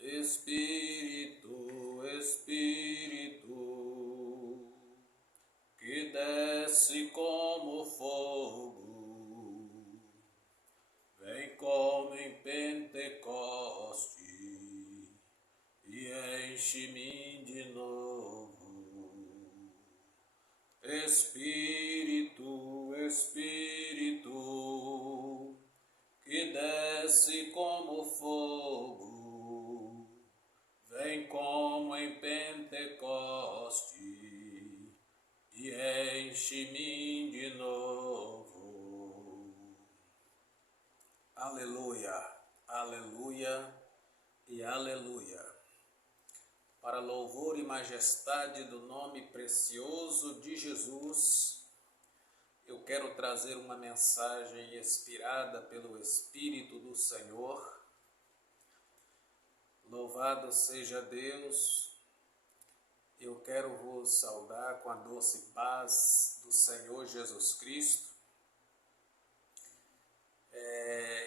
Espírito, Espírito, que desce como fogo, vem como em Pentecoste e enche-me de novo. Espírito, Espírito, que desce como fogo, vem como em Pentecoste e enche-me de novo. Aleluia, aleluia e aleluia. Para louvor e majestade do nome precioso de Jesus, eu quero trazer uma mensagem inspirada pelo Espírito do Senhor. Louvado seja Deus. Eu quero vos saudar com a doce paz do Senhor Jesus Cristo.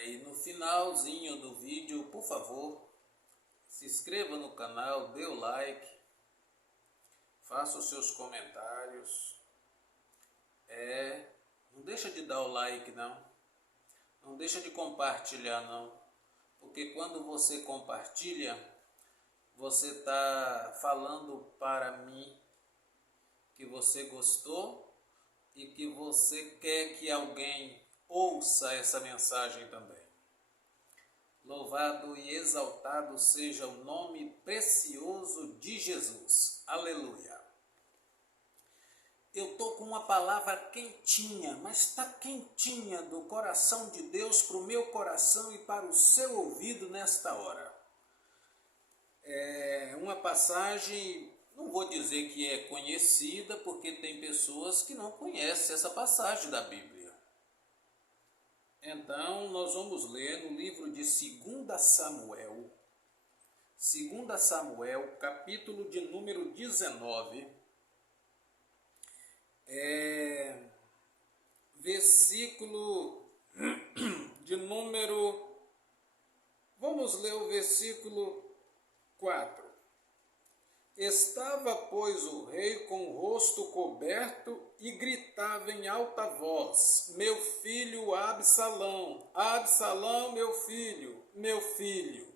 E no finalzinho do vídeo, por favor, se inscreva no canal, dê o like, faça os seus comentários. Não deixa de dar o like, não. Não deixa de compartilhar, não. Porque quando você compartilha, você está falando para mim que você gostou e que você quer que alguém ouça essa mensagem também. Louvado e exaltado seja o nome precioso de Jesus. Aleluia. Eu estou com uma palavra quentinha, mas está quentinha do coração de Deus para o meu coração e para o seu ouvido nesta hora. É uma passagem, não vou dizer que é conhecida, porque tem pessoas que não conhecem essa passagem da Bíblia. Então, nós vamos ler no livro de 2 Samuel, 2 Samuel, capítulo de número 19, versículo de número, vamos ler o versículo 4. Estava, pois, o rei com o rosto coberto e gritava em alta voz: meu filho Absalão, Absalão, meu filho, meu filho.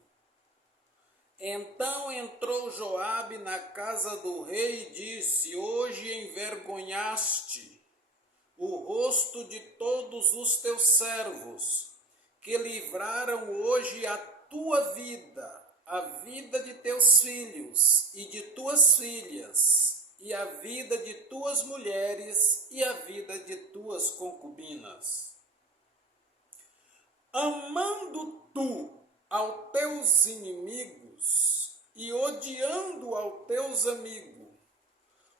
Então entrou Joabe na casa do rei e disse: hoje envergonhaste o rosto de todos os teus servos, que livraram hoje a tua vida, a vida de teus filhos e de tuas filhas, e a vida de tuas mulheres e a vida de tuas concubinas. Amando tu aos teus inimigos e odiando aos teus amigos,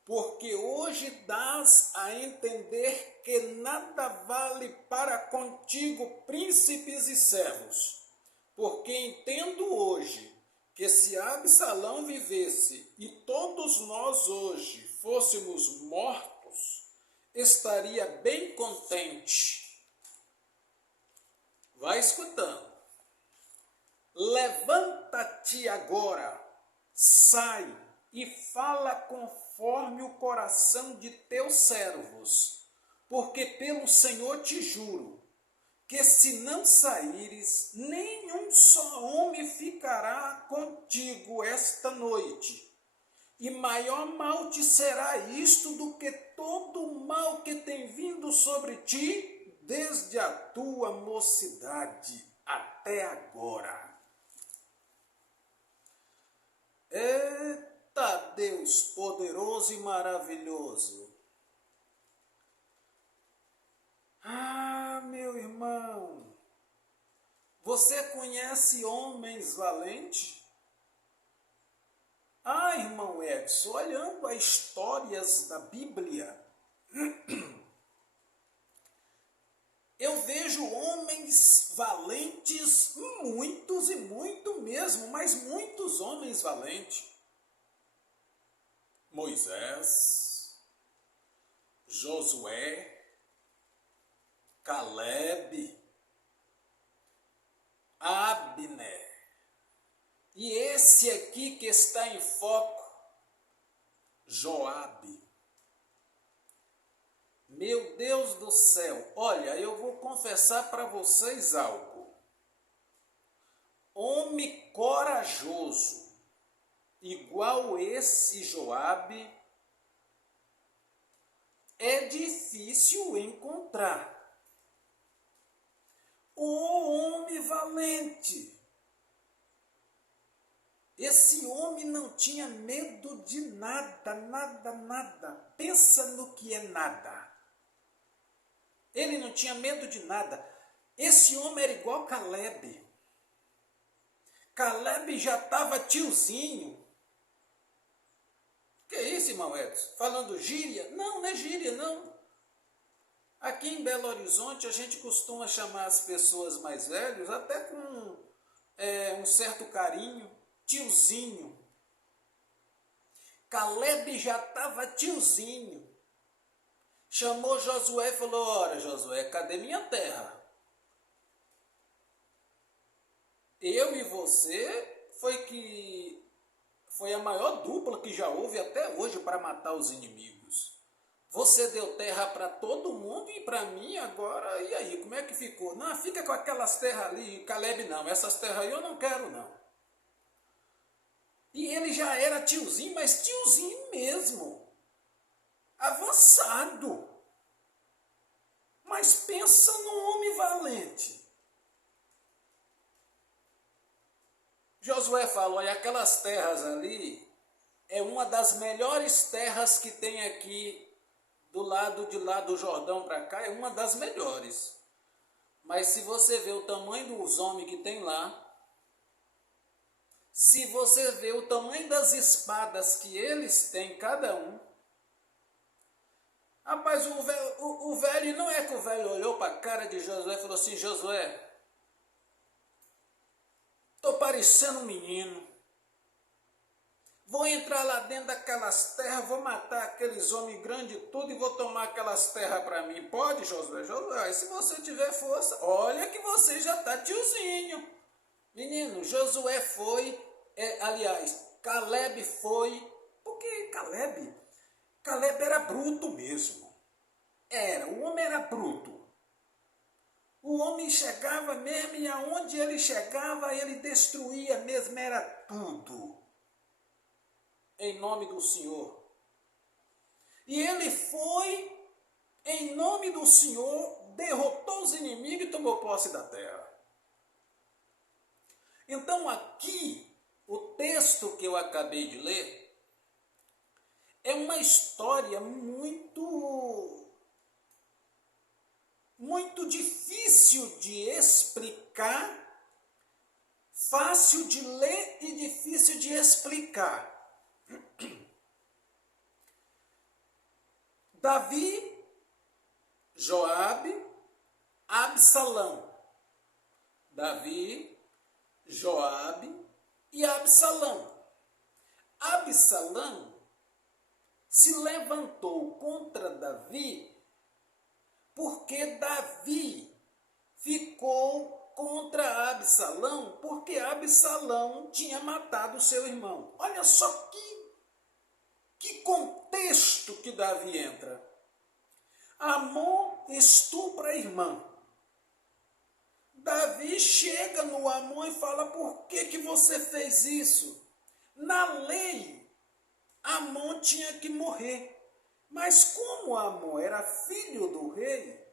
porque hoje dás a entender que nada vale para contigo príncipes e servos, porque entendo hoje que se Absalão vivesse e todos nós hoje fôssemos mortos, estaria bem contente. Vai escutando. Levanta-te agora, sai e fala conforme o coração de teus servos, porque pelo Senhor te juro, que se não saíres, nenhum só homem ficará contigo esta noite. E maior mal te será isto do que todo o mal que tem vindo sobre ti, desde a tua mocidade até agora. Eita Deus poderoso e maravilhoso! Ah, meu irmão, você conhece homens valentes? Ah, irmão Edson, olhando as histórias da Bíblia, eu vejo homens valentes, muitos e muito mesmo, mas muitos homens valentes. Moisés, Josué, Caleb, Abner, E esse aqui que está em foco, Joabe. Meu Deus do céu, olha, eu vou confessar para vocês algo. Homem corajoso, igual esse Joabe, é difícil encontrar. O homem valente. Esse homem não tinha medo de nada, nada, nada. Pensa no que é nada. Ele não tinha medo de nada. Esse homem era igual Caleb. Caleb já estava tiozinho. Que isso, irmão Edson? Falando gíria? Não, não é gíria, não. Aqui em Belo Horizonte a gente costuma chamar as pessoas mais velhas até com um certo carinho, tiozinho. Caleb já estava tiozinho. Chamou Josué e falou: ora, Josué, cadê minha terra? Eu e você foi a maior dupla que já houve até hoje para matar os inimigos. Você deu terra para todo mundo e para mim agora, e aí, como é que ficou? Não, fica com aquelas terras ali, Caleb não, essas terras aí eu não quero não. E ele já era tiozinho, mas tiozinho mesmo, avançado. Mas pensa num homem valente. Josué falou, olha, aquelas terras ali é uma das melhores terras que tem aqui do lado de lá do Jordão para cá, é uma das melhores. Mas se você vê o tamanho dos homens que tem lá, se você vê o tamanho das espadas que eles têm, cada um, rapaz, o velho, não é que o velho olhou para a cara de Josué e falou assim, Josué, estou parecendo um menino. Vou entrar lá dentro daquelas terras, vou matar aqueles homens grandes tudo e vou tomar aquelas terras para mim. Pode, Josué? Josué, se você tiver força, olha que você já está tiozinho. Menino, Josué foi, aliás, Caleb foi, porque Caleb era bruto mesmo. O homem era bruto. O homem chegava mesmo e aonde ele chegava, ele destruía mesmo, era tudo. Em nome do Senhor. E ele foi, em nome do Senhor, derrotou os inimigos e tomou posse da terra. Então aqui, o texto que eu acabei de ler, é uma história muito difícil de explicar, fácil de ler e difícil de explicar. Davi, Joabe, Absalão. Davi, Joabe e Absalão. Absalão se levantou contra Davi porque Davi ficou contra Absalão porque Absalão tinha matado seu irmão. Olha só que contexto que Davi entra. Amon estupra a irmã. Davi chega no Amon e fala, por que você fez isso? Na lei, Amon tinha que morrer. Mas como Amon era filho do rei,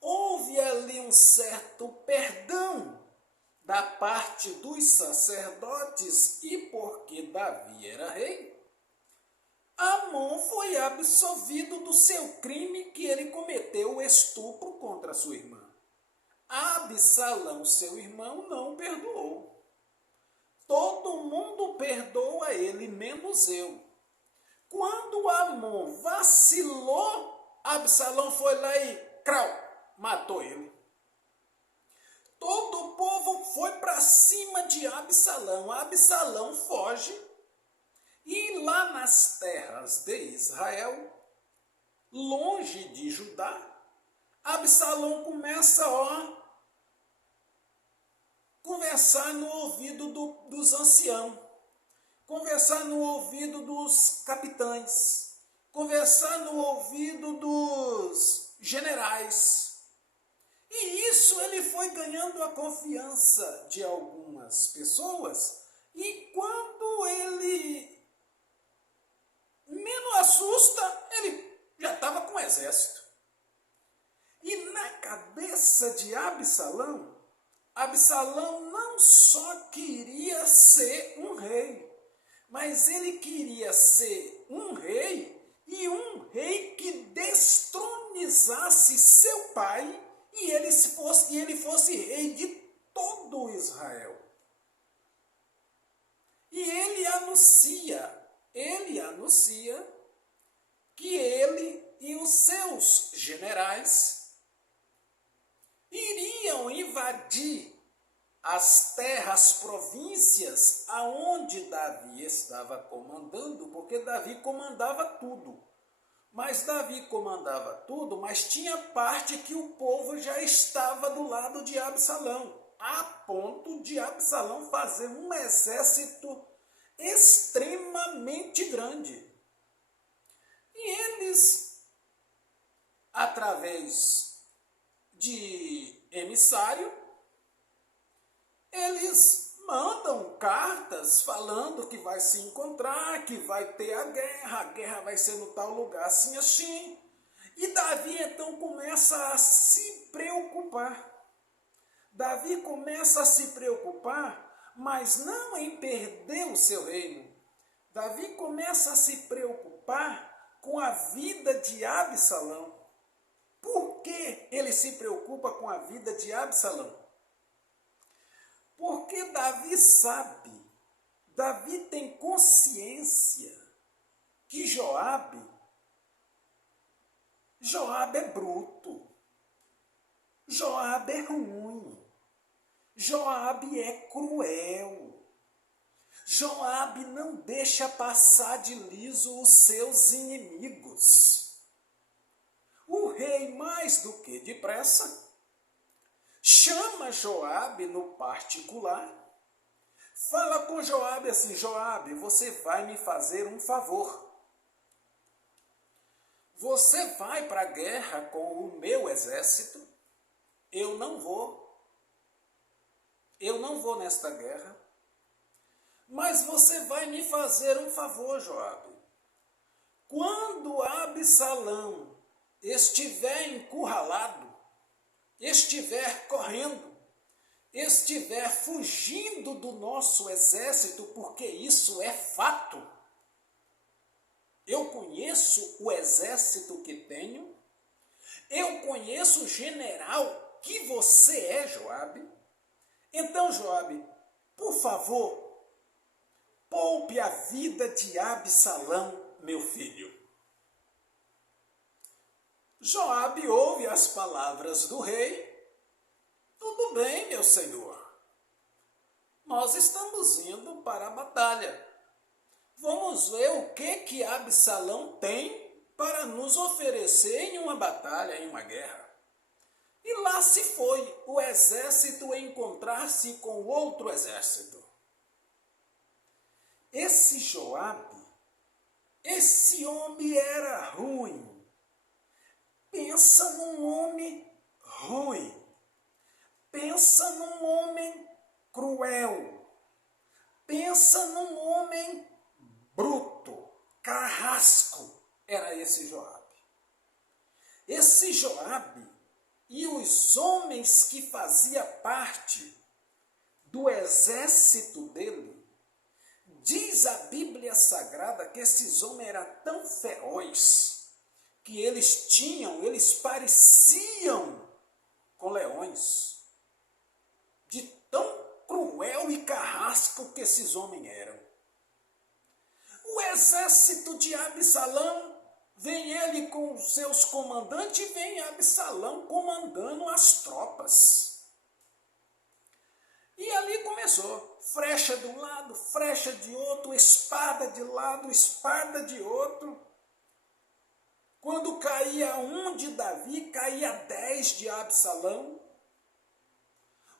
houve ali um certo perdão da parte dos sacerdotes e porque Davi era rei, Amon foi absolvido do seu crime que ele cometeu, o estupro contra sua irmã. Absalão, seu irmão, não perdoou. Todo mundo perdoa ele, menos eu. Quando Amon vacilou, Absalão foi lá e matou ele. Todo o povo foi para cima de Absalão. Absalão foge e lá nas terras de Israel, longe de Judá, Absalão começa a conversar no ouvido dos dos anciãos, conversar no ouvido dos capitães, conversar no ouvido dos generais. E isso ele foi ganhando a confiança de algumas pessoas, e quando ele menos assusta, ele já estava com o exército. E na cabeça de Absalão, Absalão não só queria ser um rei, mas ele queria ser um rei, e um rei que destronizasse seu pai, e ele fosse rei de todo Israel. E ele anuncia que ele e os seus generais iriam invadir as terras, províncias aonde Davi estava comandando, porque Davi comandava tudo. Mas Davi comandava tudo, mas tinha parte que o povo já estava do lado de Absalão, a ponto de Absalão fazer um exército extremamente grande. E eles, através de emissário, eles mandam cartas falando que vai se encontrar, que vai ter a guerra vai ser no tal lugar, assim, assim. E Davi então começa a se preocupar. Davi começa a se preocupar, mas não em perder o seu reino. Davi começa a se preocupar com a vida de Absalão. Por que ele se preocupa com a vida de Absalão? Porque Davi sabe, Davi tem consciência que Joabe é bruto, Joabe é ruim, Joabe é cruel, Joabe não deixa passar de liso os seus inimigos. O rei, mais do que depressa, chama Joabe no particular, fala com Joabe assim: Joabe, você vai me fazer um favor. Você vai para a guerra com o meu exército, eu não vou nesta guerra, mas você vai me fazer um favor, Joabe. Quando Absalão estiver encurralado, estiver correndo, estiver fugindo do nosso exército, porque isso é fato. Eu conheço o exército que tenho, eu conheço o general que você é, Joabe. Então, Joabe, por favor, poupe a vida de Absalão, meu filho. Joabe ouve as palavras do rei. Tudo bem, meu senhor. Nós estamos indo para a batalha. Vamos ver o que Absalão tem para nos oferecer em uma batalha, em uma guerra. E lá se foi o exército encontrar-se com outro exército. Esse Joabe, esse homem era ruim. Pensa num homem ruim. Pensa num homem cruel. Pensa num homem bruto, carrasco. Era esse Joabe. Esse Joabe e os homens que faziam parte do exército dele, diz a Bíblia Sagrada que esses homens eram tão ferozes que eles pareciam com leões, de tão cruel e carrasco que esses homens eram. O exército de Absalão, vem ele com os seus comandantes e vem Absalão comandando as tropas. E ali começou, flecha de um lado, flecha de outro, espada de lado, espada de outro. Quando caía um de Davi, caía 10 de Absalão.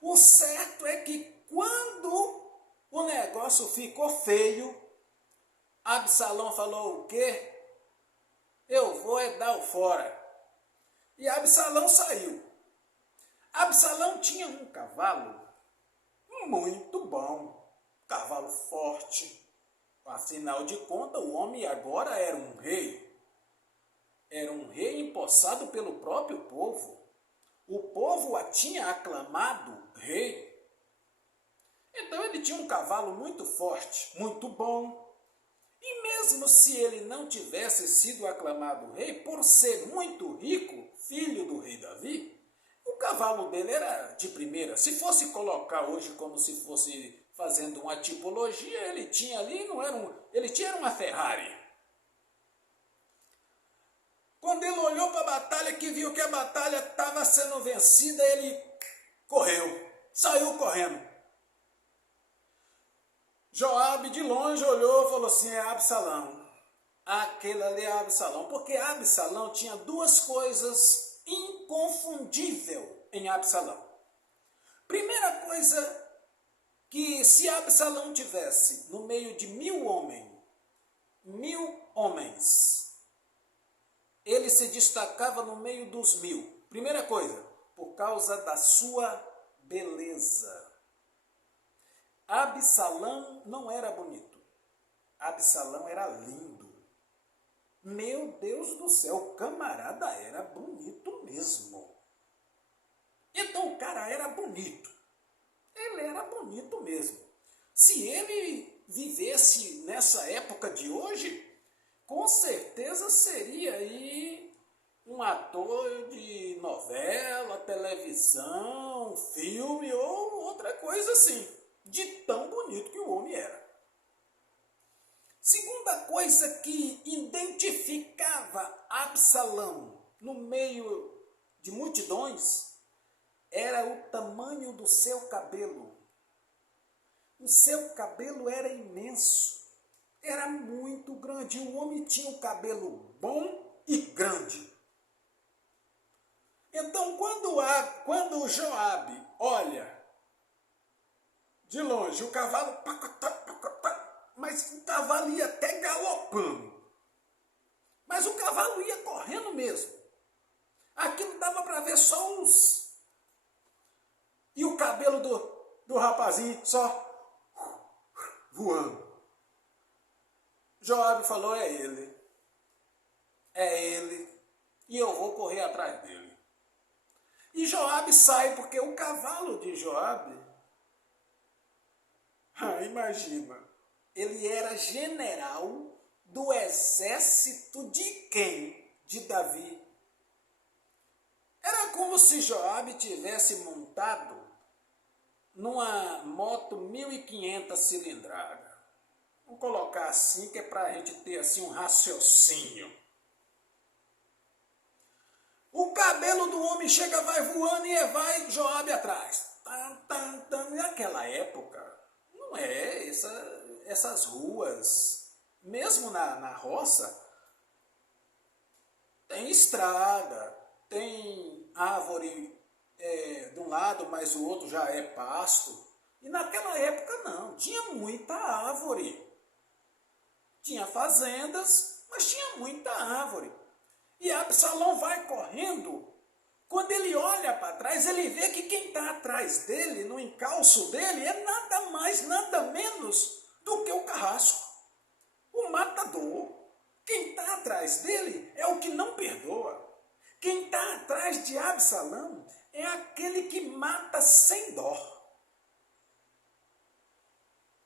O certo é que quando o negócio ficou feio. Absalão falou o quê? Eu vou dar o fora. E Absalão saiu. Absalão tinha um cavalo muito bom, cavalo forte. Afinal de contas, o homem agora era um rei. Era um rei empossado pelo próprio povo. O povo a tinha aclamado rei. Então ele tinha um cavalo muito forte, muito bom. E mesmo se ele não tivesse sido aclamado rei, por ser muito rico, filho do rei Davi, o cavalo dele era de primeira. Se fosse colocar hoje como se fosse fazendo uma tipologia, ele tinha ali, não era ele tinha uma Ferrari. Quando ele olhou para a batalha, que viu que a batalha estava sendo vencida, ele correu, saiu correndo. Joabe de longe olhou e falou assim, é Absalão. Aquele ali é Absalão. Porque Absalão tinha duas coisas inconfundíveis em Absalão. Primeira coisa, que se Absalão tivesse no meio de 1000 homens, ele se destacava no meio dos 1000. Primeira coisa, por causa da sua beleza. Absalão não era bonito. Absalão era lindo. Meu Deus do céu, o camarada era bonito mesmo. Então o cara era bonito. Ele era bonito mesmo. Se ele vivesse nessa época de hoje, com certeza seria aí um ator de novela, televisão, filme ou outra coisa assim, de tão bonito que o homem era. Segunda coisa que identificava Absalão no meio de multidões era o tamanho do seu cabelo. O seu cabelo era imenso, era muito grande. O homem tinha um cabelo bom e grande. Então, quando Joabe olha de longe o cavalo, mas o cavalo ia até galopando. Mas o cavalo ia correndo mesmo. Aquilo dava para ver só uns. E o cabelo do rapazinho só voando. Joabe falou, é ele. É ele. E eu vou correr atrás dele. E Joabe sai, porque o cavalo de Joabe, imagina, ele era general do exército de quem? De Davi. Era como se Joabe tivesse montado numa moto 1500 cilindrada. Vamos colocar assim, que é para a gente ter assim um raciocínio. O cabelo do homem chega, vai voando e vai Joabe atrás. Naquela época, não é essas ruas, mesmo na roça, tem estrada, tem árvore de um lado, mas o outro já é pasto. E naquela época não, tinha muita árvore. Tinha fazendas, mas tinha muita árvore. E Absalão vai correndo. Quando ele olha para trás, ele vê que quem está atrás dele, no encalço dele, é nada mais, nada menos do que o carrasco, o matador. Quem está atrás dele é o que não perdoa. Quem está atrás de Absalão é aquele que mata sem dó.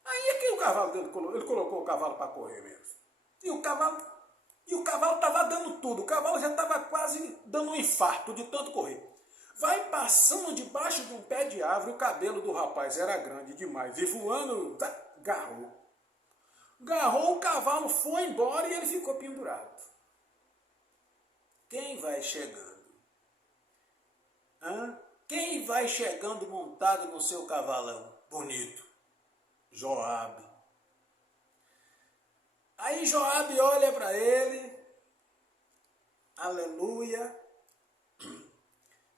Aí é que o cavalo dele, ele colocou o cavalo para correr mesmo. E o cavalo estava dando tudo. O cavalo já estava quase dando um infarto de tanto correr. Vai passando debaixo de um pé de árvore, o cabelo do rapaz era grande demais. E voando, garrou. Garrou, o cavalo foi embora e ele ficou pendurado. Quem vai chegando? Quem vai chegando montado no seu cavalão? Bonito. Joabe. Aí Joabe olha para ele. Aleluia.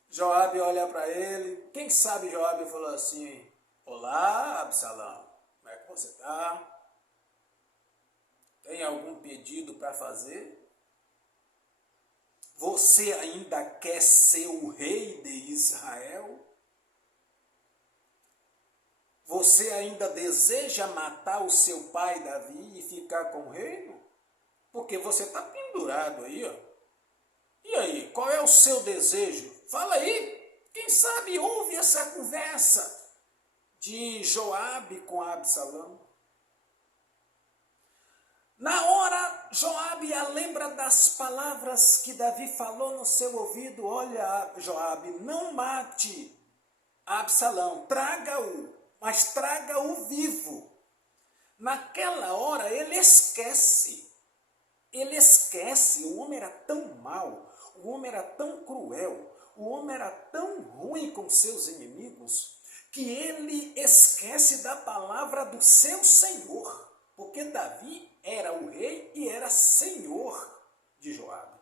Joabe olha para ele. Quem sabe Joabe falou assim, olá, Absalão. Como é você está? Tem algum pedido para fazer? Você ainda quer ser o rei de Israel? Você ainda deseja matar o seu pai Davi e ficar com o reino? Porque você está pendurado aí, ó. E aí, qual é o seu desejo? Fala aí. Quem sabe ouve essa conversa de Joabe com Absalão. Na hora, Joabe lembra das palavras que Davi falou no seu ouvido. Olha, Joabe, não mate Absalão, traga-o, mas traga-o vivo. Naquela hora, ele esquece, o homem era tão mau, o homem era tão cruel, o homem era tão ruim com seus inimigos, que ele esquece da palavra do seu Senhor, porque Davi era o rei e era senhor de Joabe.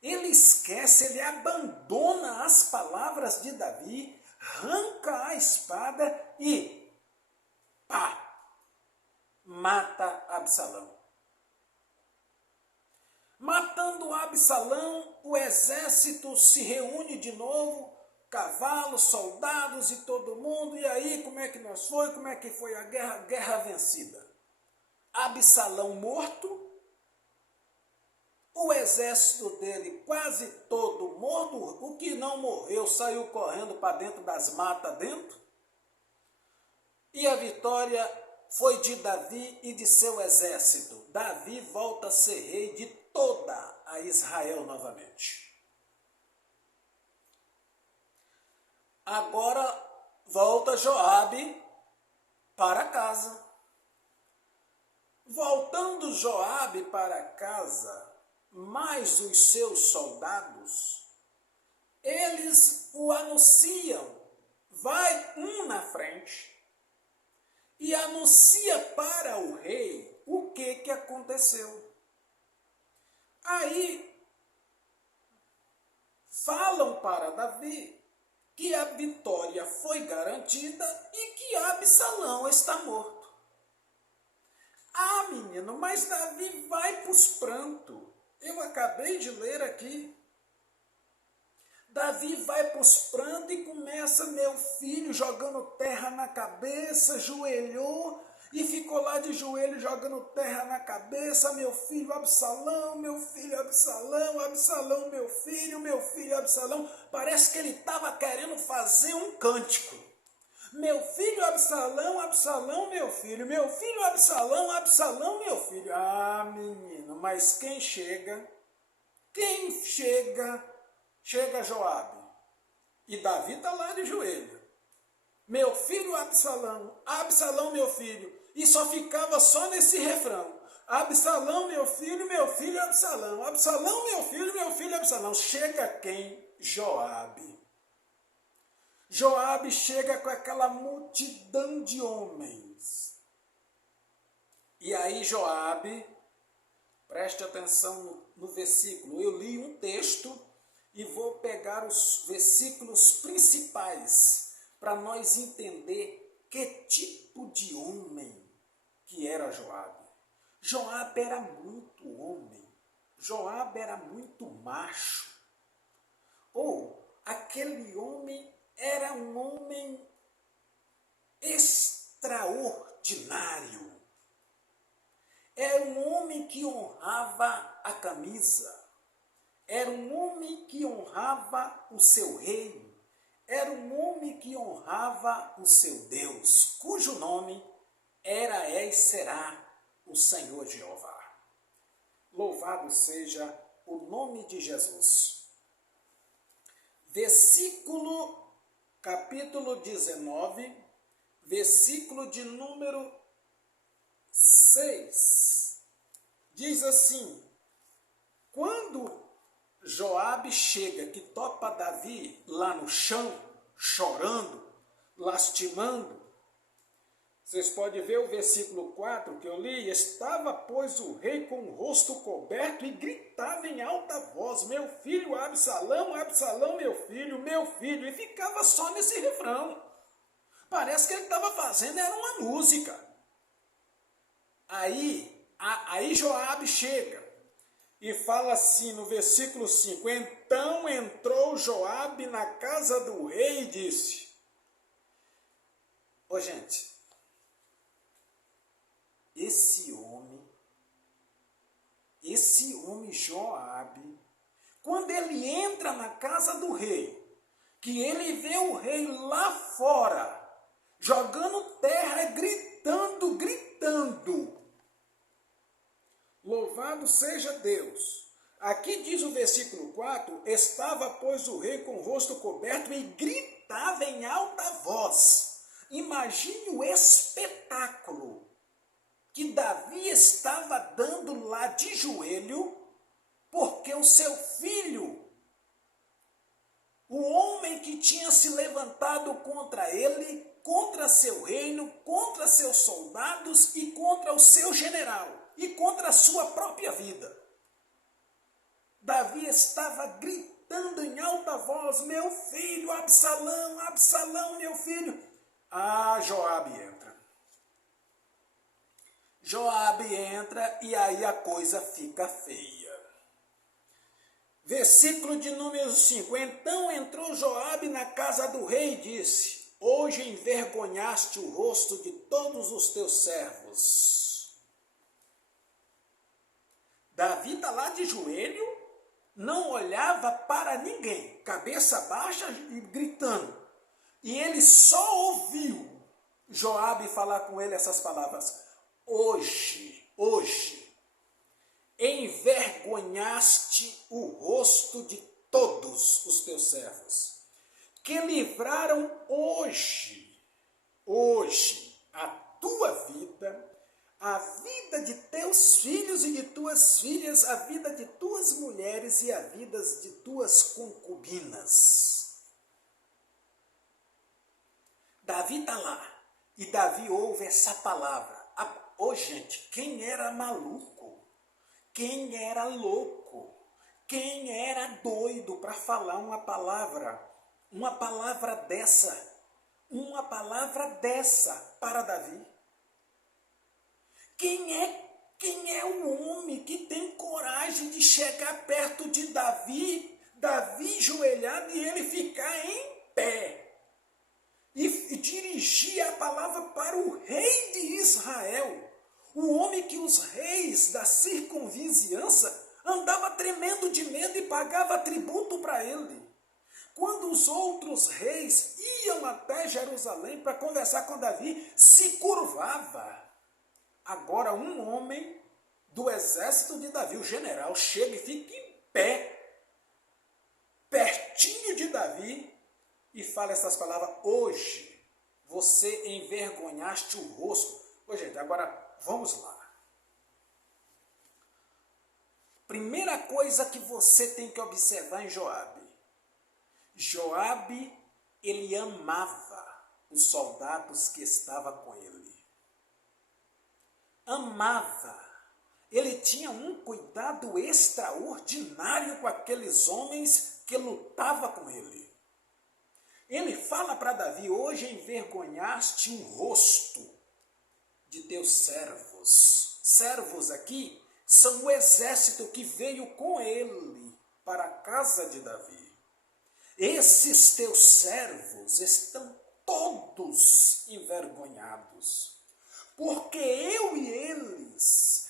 Ele esquece, ele abandona as palavras de Davi, arranca a espada e pá, mata Absalão. Matando Absalão, o exército se reúne de novo, cavalos, soldados e todo mundo. E aí, como é que nós foi? Como é que foi a guerra? Guerra vencida. Absalão morto, o exército dele quase todo morto, o que não morreu saiu correndo para dentro das matas dentro, e a vitória foi de Davi e de seu exército. Davi volta a ser rei de toda a Israel novamente. Agora volta Joabe para casa. Voltando Joabe para casa, mais os seus soldados, eles o anunciam, vai um na frente e anuncia para o rei o que aconteceu. Aí falam para Davi que a vitória foi garantida e que Absalão está morto. Ah, menino, mas Davi vai para os prantos. Eu acabei de ler aqui. Davi vai para os prantos e começa, meu filho, jogando terra na cabeça, ajoelhou e ficou lá de joelho jogando terra na cabeça. Meu filho Absalão, meu filho Absalão, Absalão, meu filho Absalão. Parece que ele estava querendo fazer um cântico. Meu filho Absalão, Absalão, meu filho Absalão, Absalão, meu filho. Ah, menino, mas quem chega? Chega Joabe. E Davi está lá de joelho. Meu filho Absalão, Absalão, meu filho. E só ficava só nesse refrão. Absalão, meu filho Absalão. Absalão, meu filho Absalão. Chega quem? Joabe. Joabe chega com aquela multidão de homens. E aí Joabe, preste atenção no versículo. Eu li um texto e vou pegar os versículos principais para nós entender que tipo de homem que era Joabe. Joabe era muito homem. Joabe era muito macho. Ou aquele homem era um homem extraordinário. Era um homem que honrava a camisa. Era um homem que honrava o seu rei. Era um homem que honrava o seu Deus, cujo nome era, é e será o Senhor Jeová. Louvado seja o nome de Jesus. Capítulo 19, versículo de número 6. Diz assim: quando Joabe chega, que topa Davi lá no chão, chorando, lastimando, vocês podem ver o versículo 4 que eu li. Estava, pois, o rei com o rosto coberto e gritava em alta voz: meu filho Absalão, Absalão, meu filho, e ficava só nesse refrão. Parece que ele estava fazendo, era uma música. Aí Joabe chega e fala assim no versículo 5: então entrou Joabe na casa do rei e disse... Ô gente, esse homem Joabe, quando ele entra na casa do rei, que ele vê o rei lá fora, jogando terra, gritando, louvado seja Deus. Aqui diz o versículo 4, estava, pois, o rei com o rosto coberto e gritava em alta voz. Imagine o espetáculo que Davi estava dando lá de joelho, porque o seu filho, o homem que tinha se levantado contra ele, contra seu reino, contra seus soldados e contra o seu general, e contra a sua própria vida. Davi estava gritando em alta voz: meu filho, Absalão, Absalão, meu filho. Joabe entra. Joabe entra e aí a coisa fica feia. Versículo de número 5. Então entrou Joabe na casa do rei e disse: hoje envergonhaste o rosto de todos os teus servos. Davi está lá de joelho, não olhava para ninguém, cabeça baixa e gritando. E ele só ouviu Joabe falar com ele essas palavras: hoje, envergonhaste o rosto de todos os teus servos, que livraram hoje, a tua vida, a vida de teus filhos e de tuas filhas, a vida de tuas mulheres e a vida de tuas concubinas. Davi está lá, e Davi ouve essa palavra. Gente, quem era maluco? Quem era louco? Quem era doido para falar uma palavra dessa para Davi? Quem é o homem que tem coragem de chegar perto de Davi joelhado e ele ficar em pé e dirigir a palavra para o rei de Israel? O homem que os reis da circunvizinhança andava tremendo de medo e pagava tributo para ele. Quando os outros reis iam até Jerusalém para conversar com Davi, se curvava. Agora um homem do exército de Davi, o general, chega e fica em pé, pertinho de Davi, e fala essas palavras: hoje você envergonhaste o rosto. Gente, agora vamos lá. Primeira coisa que você tem que observar em Joabe. Joabe, ele amava os soldados que estavam com ele. Amava. Ele tinha um cuidado extraordinário com aqueles homens que lutavam com ele. Ele fala para Davi: hoje envergonhaste o rosto de teus servos. Servos aqui são o exército que veio com ele para a casa de Davi. Esses teus servos estão todos envergonhados, porque eu e eles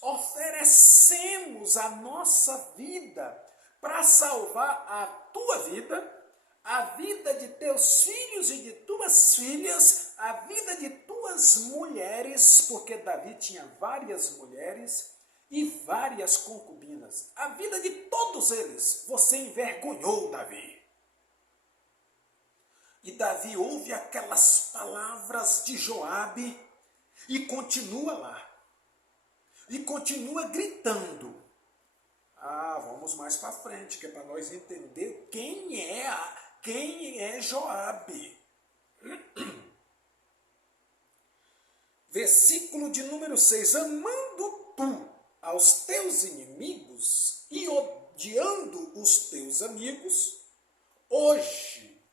oferecemos a nossa vida para salvar a tua vida, a vida de teus filhos e de tuas filhas, a vida de tuas mulheres, porque Davi tinha várias mulheres e várias concubinas. A vida de todos eles, você envergonhou, Davi. E Davi ouve aquelas palavras de Joabe e continua lá. E continua gritando. Vamos mais para frente, que é para nós entender quem é Joabe. Versículo de número 6. Amando tu aos teus inimigos e odiando os teus amigos, hoje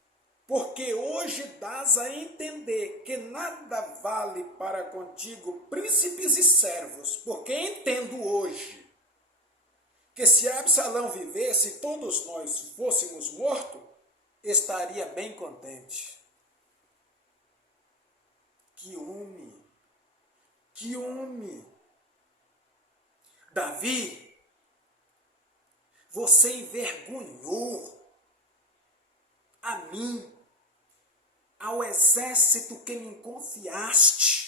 porque hoje dás a entender que nada vale para contigo príncipes e servos, porque entendo hoje que se Absalão vivesse e todos nós fôssemos mortos, estaria bem contente. Que homem! Que homem! Davi, você envergonhou a mim, ao exército que me confiaste,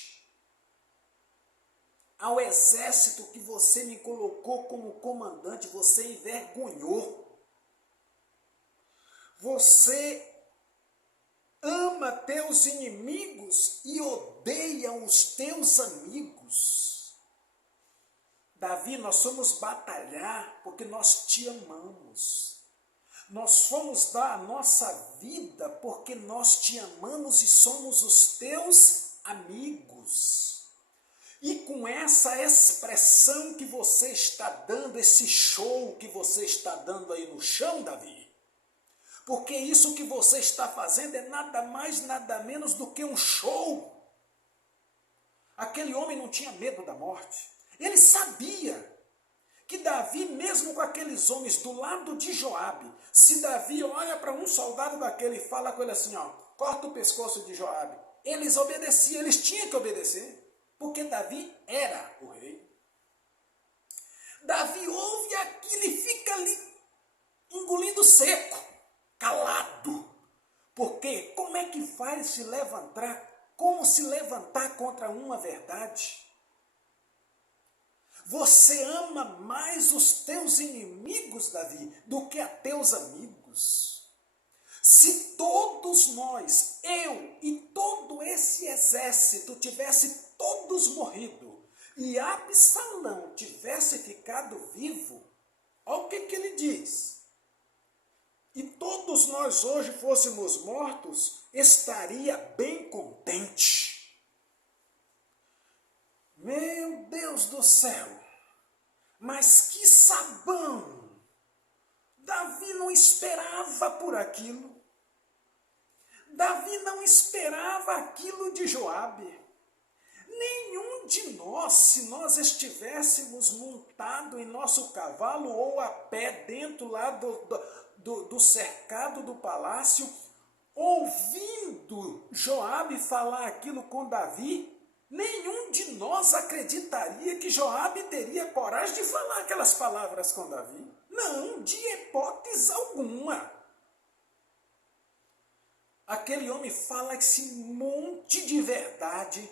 ao exército que você me colocou como comandante, você envergonhou. Você ama teus inimigos e odeia os teus amigos. Davi, nós fomos batalhar porque nós te amamos. Nós fomos dar a nossa vida porque nós te amamos e somos os teus amigos. E com essa expressão que você está dando, esse show que você está dando aí no chão, Davi, porque isso que você está fazendo é nada mais, nada menos do que um show. Aquele homem não tinha medo da morte. Ele sabia que Davi, mesmo com aqueles homens do lado de Joabe, se Davi olha para um soldado daquele e fala com ele assim, ó, corta o pescoço de Joabe, eles obedeciam, eles tinham que obedecer, porque Davi era o rei. Davi ouve aquilo e fica ali engolindo seco, calado, porque como é que vai se levantar, como se levantar contra uma verdade? Você ama mais os teus inimigos, Davi, do que a teus amigos. Se todos nós, eu e todo esse exército tivesse todos morrido e Absalão tivesse ficado vivo, olha o que ele diz. E todos nós hoje fôssemos mortos, estaria bem contente. Meu Deus do céu, mas que sabão! Davi não esperava por aquilo. Davi não esperava aquilo de Joabe. Nenhum de nós, se nós estivéssemos montado em nosso cavalo ou a pé dentro lá do cercado do palácio, ouvindo Joabe falar aquilo com Davi, nenhum de nós acreditaria que Joabe teria coragem de falar aquelas palavras com Davi. Não, de hipótese alguma. Aquele homem fala esse monte de verdade.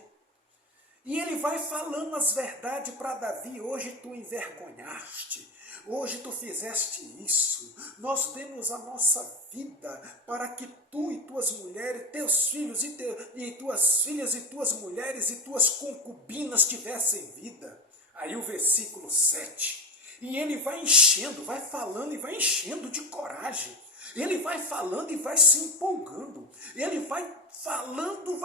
E ele vai falando as verdades para Davi. Hoje tu envergonhaste. Hoje tu fizeste isso. Nós demos a nossa vida para que tu e tuas mulheres, teus filhos e tuas filhas e tuas mulheres e tuas concubinas tivessem vida. Aí o versículo 7. E ele vai enchendo, vai falando e vai enchendo de coragem. Ele vai falando e vai se empolgando. Ele vai falando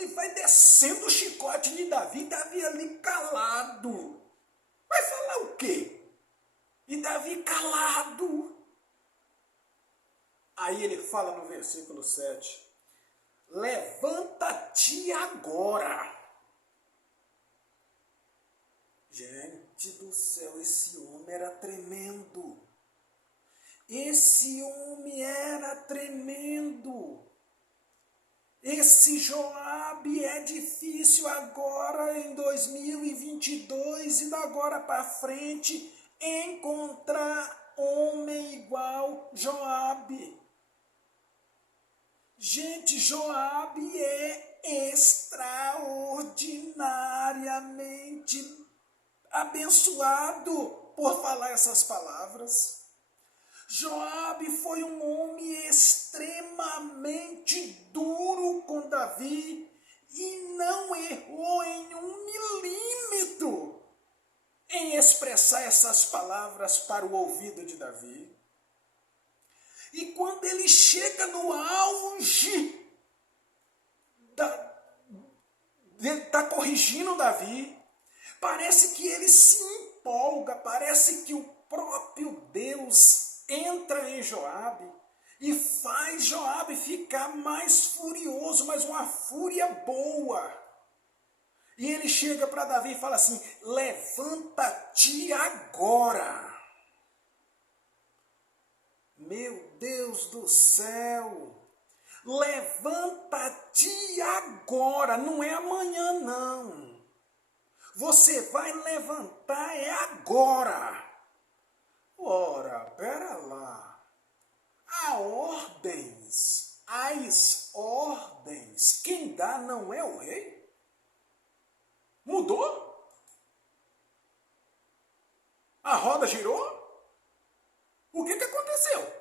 e vai descendo o chicote de Davi. Davi ali calado. Vai falar o quê? E Davi calado. Aí ele fala no versículo 7. Levanta-te agora. Gente do céu, esse homem era tremendo. Esse homem era tremendo. Esse Joabe é difícil agora em 2022 e da agora para frente encontrar homem igual Joabe. Gente, Joabe é extraordinariamente abençoado por falar essas palavras. Joabe foi um homem extremamente duro com Davi e não errou em 1 milímetro em expressar essas palavras para o ouvido de Davi. E quando ele chega no auge, ele está corrigindo Davi, parece que ele se empolga, parece que o próprio Deus entra em Joabe e faz Joabe ficar mais furioso, mas uma fúria boa. E ele chega para Davi e fala assim: levanta-te agora. Meu Deus do céu, levanta-te agora, não é amanhã não. Você vai levantar é agora. Ora, pera lá. Há ordens, as ordens, quem dá não é o rei? Mudou? A roda girou? O que aconteceu?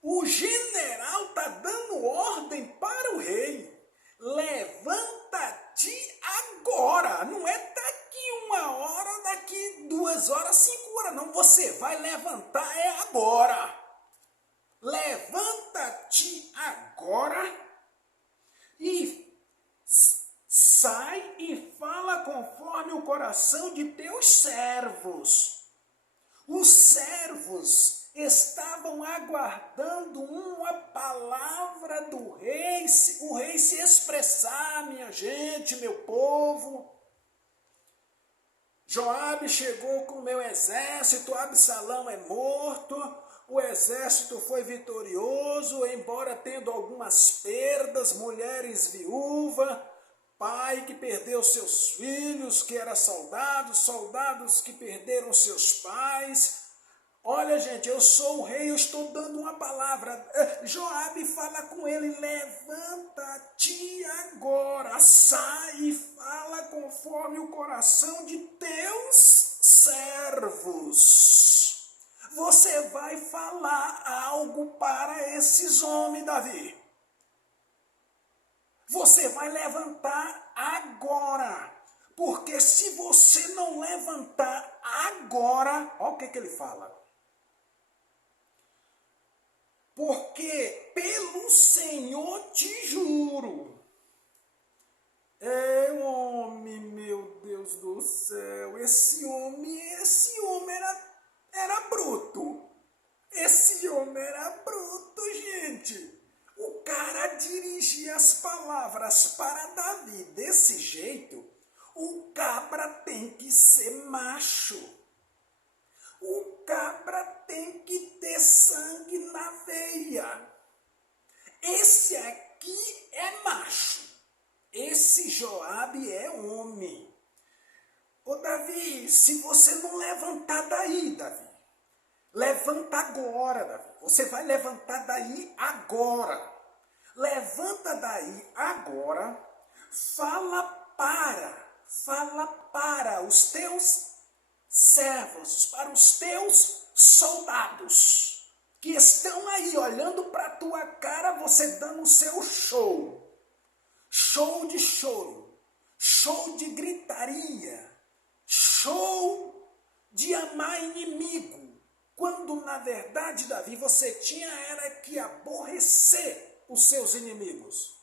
O general está dando ordem para o rei. Levanta-te agora. Não é daqui 1 hora, daqui 2 horas, 5 horas. Não, você vai levantar é agora. Levanta-te agora e sai e fala conforme o coração de teus servos. Os servos estavam aguardando uma palavra do rei, o rei se expressar, minha gente, meu povo. Joabe chegou com o meu exército, Absalão é morto, o exército foi vitorioso, embora tendo algumas perdas, mulheres viúvas, pai que perdeu seus filhos, que era soldados, soldados que perderam seus pais. Olha, gente, eu sou o rei, eu estou dando uma palavra. Joabe fala com ele: levanta-te agora, sai e fala conforme o coração de teus servos. Você vai falar algo para esses homens, Davi. Você vai levantar agora, porque se você não levantar agora, olha o que ele fala. Porque pelo Senhor te juro. É homem, meu Deus do céu, esse homem era bruto. Esse homem era bruto, gente. O cara dirigia as palavras para Davi desse jeito. O cabra tem que ser macho. O cabra tem que ter sangue na veia. Esse aqui é macho. Esse Joabe é homem. Ô Davi, se você não levantar daí, Davi, levanta agora, Davi. Você vai levantar daí agora. Levanta daí agora. Fala para os teus servos, para os teus soldados que estão aí olhando para a tua cara, você dando o seu show. Show de choro, show de gritaria, show de amar inimigo. Quando, na verdade, Davi, você tinha era que aborrecer os seus inimigos.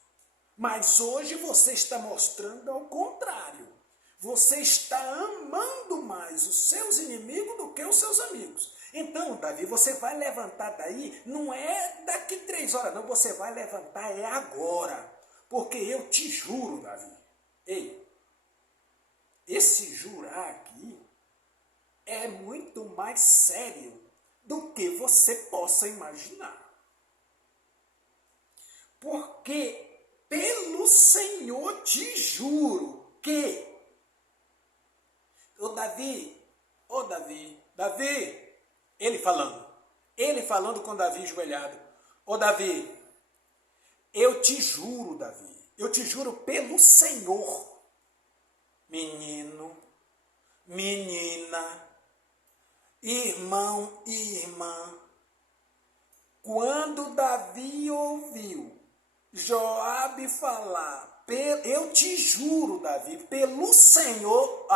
Mas hoje você está mostrando ao contrário. Você está amando mais os seus inimigos do que os seus amigos. Então, Davi, você vai levantar daí, não é daqui 3 horas, não. Você vai levantar é agora. Porque eu te juro, Davi. Ei, esse jurar aqui é muito mais sério do que você possa imaginar. Porque pelo Senhor te juro que... Davi, ele falando com Davi enjoelhado. Ô Davi, eu te juro, Davi, eu te juro pelo Senhor, menino, menina, irmão e irmã, quando Davi ouviu Joabe falar, eu te juro, Davi, pelo Senhor,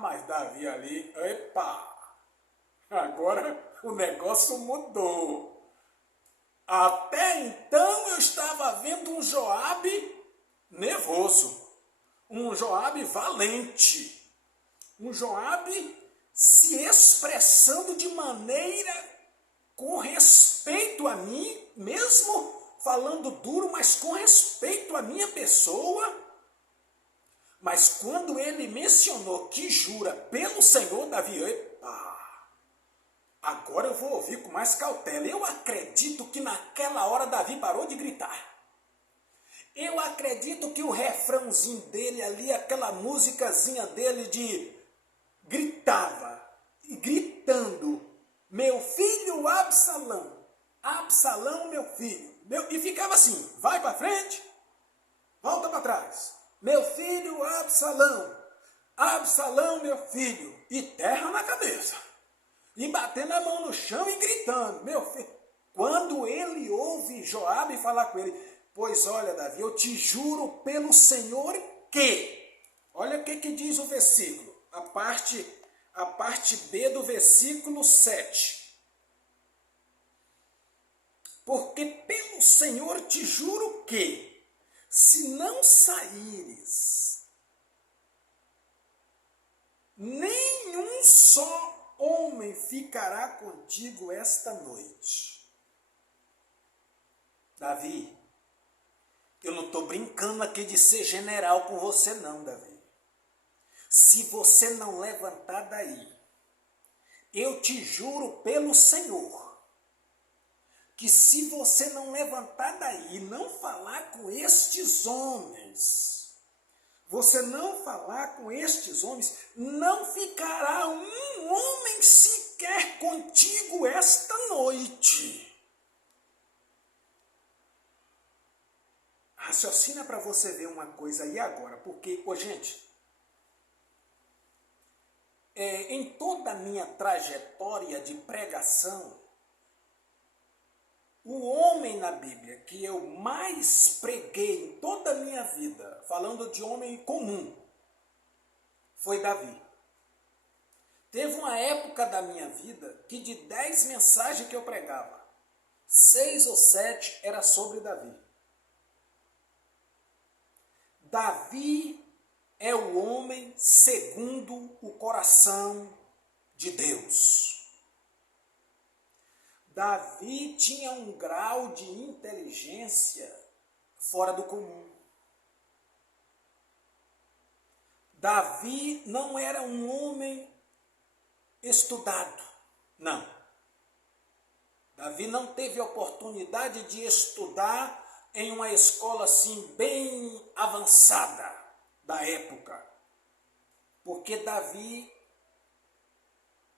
mas Davi ali, epa, agora o negócio mudou. Até então eu estava vendo um Joabe nervoso, um Joabe valente, um Joabe se expressando de maneira com respeito a mim, mesmo falando duro, mas com respeito à minha pessoa. Mas quando ele mencionou que jura pelo Senhor, Davi, epa, agora eu vou ouvir com mais cautela. Eu acredito que naquela hora Davi parou de gritar. Eu acredito que o refrãozinho dele ali, aquela musicazinha dele de gritava, e gritando, meu filho Absalão, Absalão meu filho, e ficava assim, vai para frente, volta para trás, meu filho Absalão, Absalão meu filho, e terra na cabeça, e batendo a mão no chão e gritando, meu filho. Quando ele ouve Joabe falar com ele, pois olha, Davi, eu te juro pelo Senhor que, olha o que diz o versículo, a parte B do versículo 7. Porque pelo Senhor te juro que, se não saíres, nenhum só homem ficará contigo esta noite. Davi, eu não estou brincando aqui de ser general com você não, Davi. Se você não levantar daí, eu te juro pelo Senhor, que se você não levantar daí e não falar com estes homens, você não falar com estes homens, não ficará um homem sequer contigo esta noite. Raciocina para você ver uma coisa aí agora, porque, gente, em toda a minha trajetória de pregação, o homem na Bíblia que eu mais preguei em toda a minha vida, falando de homem comum, foi Davi. Teve uma época da minha vida que de 10 mensagens que eu pregava, 6 ou 7 era sobre Davi. Davi é o homem segundo o coração de Deus. Davi tinha um grau de inteligência fora do comum. Davi não era um homem estudado, não. Davi não teve oportunidade de estudar em uma escola assim bem avançada da época, porque Davi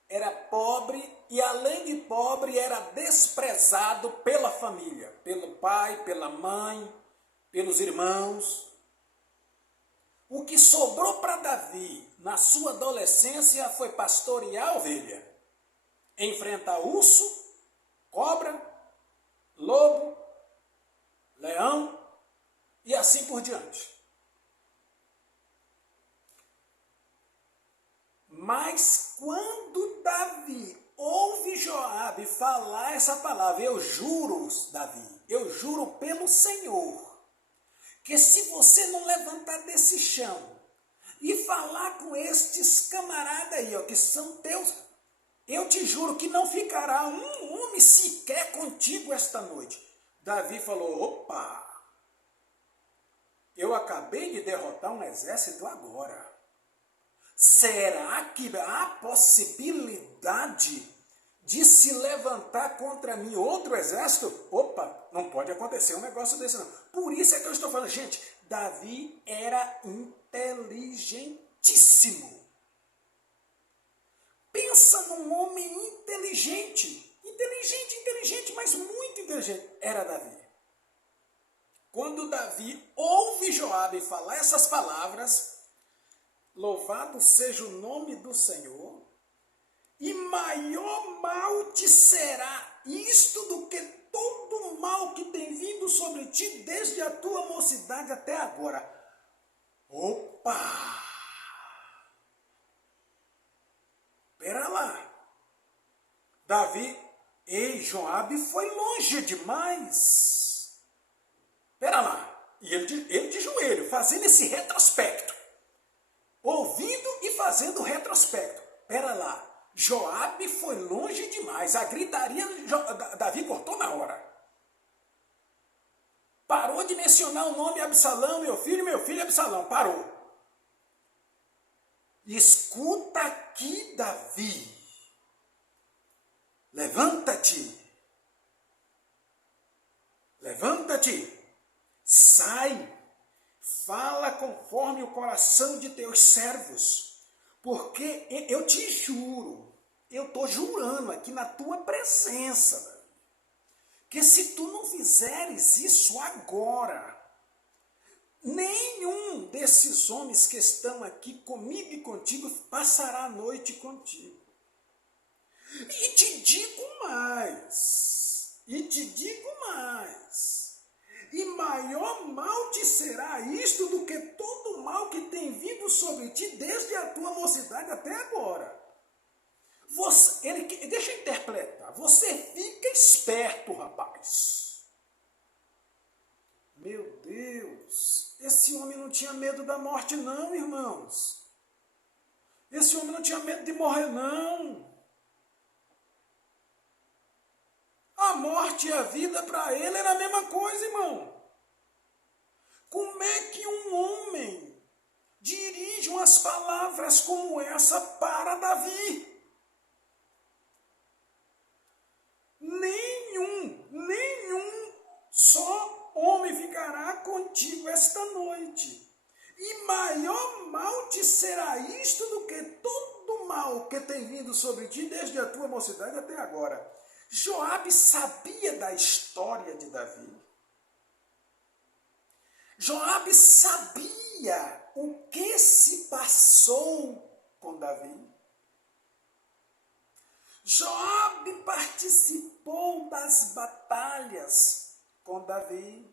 era pobre e, além de pobre, era desprezado pela família, pelo pai, pela mãe, pelos irmãos. O que sobrou para Davi na sua adolescência foi pastorear a ovelha, enfrentar urso, cobra, lobo, leão e assim por diante. Mas quando Davi ouve Joabe falar essa palavra, eu juro, Davi, eu juro pelo Senhor, que se você não levantar desse chão e falar com estes camaradas aí, ó, que são teus, eu te juro que não ficará um homem sequer contigo esta noite. Davi falou, opa, eu acabei de derrotar um exército agora. Será que há possibilidade de se levantar contra mim outro exército? Opa, não pode acontecer um negócio desse não. Por isso é que eu estou falando, gente, Davi era inteligentíssimo. Pensa num homem inteligente, mas muito inteligente. Era Davi. Quando Davi ouve Joabe falar essas palavras, louvado seja o nome do Senhor, e maior mal te será isto do que todo o mal que tem vindo sobre ti desde a tua mocidade até agora. Opa! Pera lá. Davi, Joabe foi longe demais. Pera lá. E ele de joelho, fazendo esse retrospecto. Ouvindo e fazendo retrospecto. Pera lá. Joabe foi longe demais. A gritaria, Davi cortou na hora. Parou de mencionar o nome Absalão, meu filho Absalão. Parou. Escuta aqui, Davi. Levanta-te. Levanta-te. Sai. Fala conforme o coração de teus servos. Porque eu te juro, eu estou jurando aqui na tua presença, que se tu não fizeres isso agora, nenhum desses homens que estão aqui comigo e contigo passará a noite contigo. E te digo mais, e maior mal te será isto do que todo o mal que tem vindo sobre ti desde a tua mocidade até agora. Deixa eu interpretar. Você fica esperto, rapaz. Meu Deus, esse homem não tinha medo da morte não, irmãos. Esse homem não tinha medo de morrer não. A morte e a vida para ele era a mesma coisa, irmão. Como é que um homem dirige umas palavras como essa para Davi? Nenhum só homem ficará contigo esta noite. E maior mal te será isto do que todo mal que tem vindo sobre ti desde a tua mocidade até agora. Joabe sabia da história de Davi. Joabe sabia o que se passou com Davi. Joabe participou das batalhas com Davi.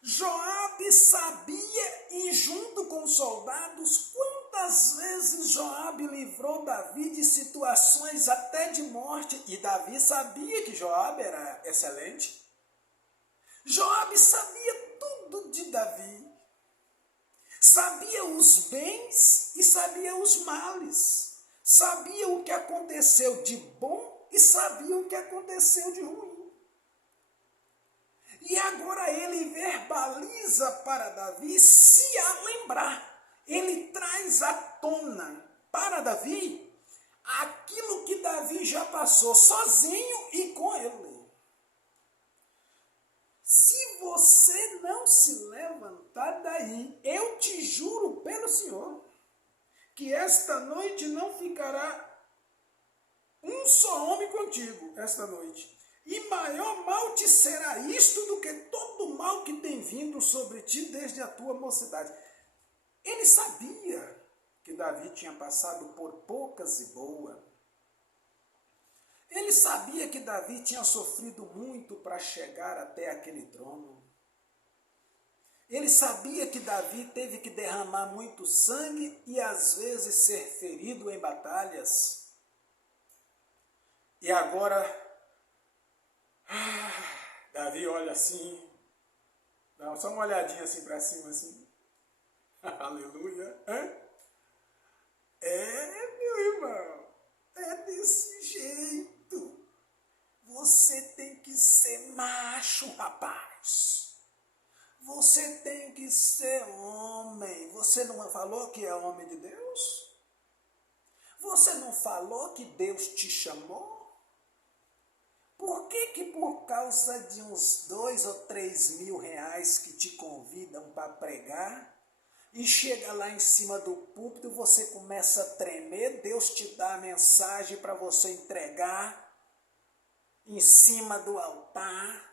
Joabe sabia, e junto com os soldados, quantas vezes Joabe livrou Davi de situações até de morte. E Davi sabia que Joabe era excelente. Joabe sabia tudo de Davi. Sabia os bens e sabia os males. Sabia o que aconteceu de bom e sabia o que aconteceu de ruim. E agora ele verbaliza para Davi se a lembrar. Ele traz à tona para Davi aquilo que Davi já passou sozinho e com ele. Se você não se levantar daí, eu te juro pelo Senhor, que esta noite não ficará um só homem contigo esta noite. E maior mal te será isto do que todo o mal que tem vindo sobre ti desde a tua mocidade. Ele sabia que Davi tinha passado por poucas e boas. Ele sabia que Davi tinha sofrido muito para chegar até aquele trono. Ele sabia que Davi teve que derramar muito sangue e às vezes ser ferido em batalhas. E agora, Davi olha assim, dá só uma olhadinha assim para cima, assim. Aleluia. Meu irmão, é desse jeito. Você tem que ser macho, rapaz. Você tem que ser homem. Você não falou que é homem de Deus? Você não falou que Deus te chamou? Por que por causa de uns 2 ou 3 mil reais que te convidam para pregar, e chega lá em cima do púlpito, você começa a tremer, Deus te dá a mensagem para você entregar em cima do altar,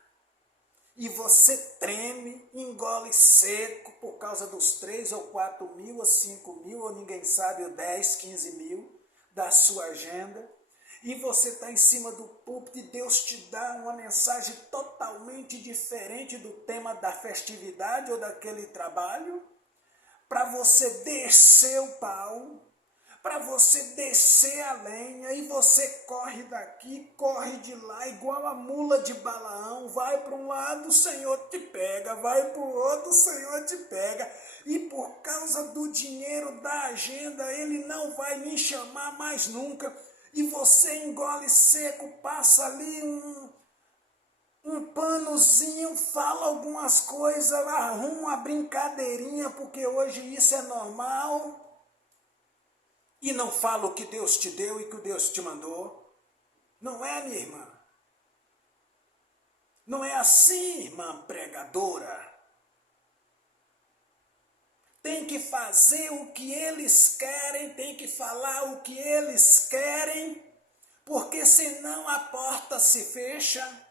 e você treme, engole seco por causa dos 3 ou 4 mil, ou 5 mil, ou ninguém sabe, ou 10, 15 mil da sua agenda, e você está em cima do púlpito e Deus te dá uma mensagem totalmente diferente do tema da festividade ou daquele trabalho, para você descer o pau, para você descer a lenha, e você corre daqui, corre de lá, igual a mula de Balaão, vai para um lado, o Senhor te pega, vai para o outro, o Senhor te pega. e por causa do dinheiro da agenda ele não vai me chamar mais nunca. E você engole seco, passa ali um panozinho, fala algumas coisas, arruma uma brincadeirinha, porque hoje isso é normal. E não fala o que Deus te deu e que Deus te mandou. Não é, minha irmã? Não é assim, irmã pregadora. Tem que fazer o que eles querem, tem que falar o que eles querem, porque senão a porta se fecha.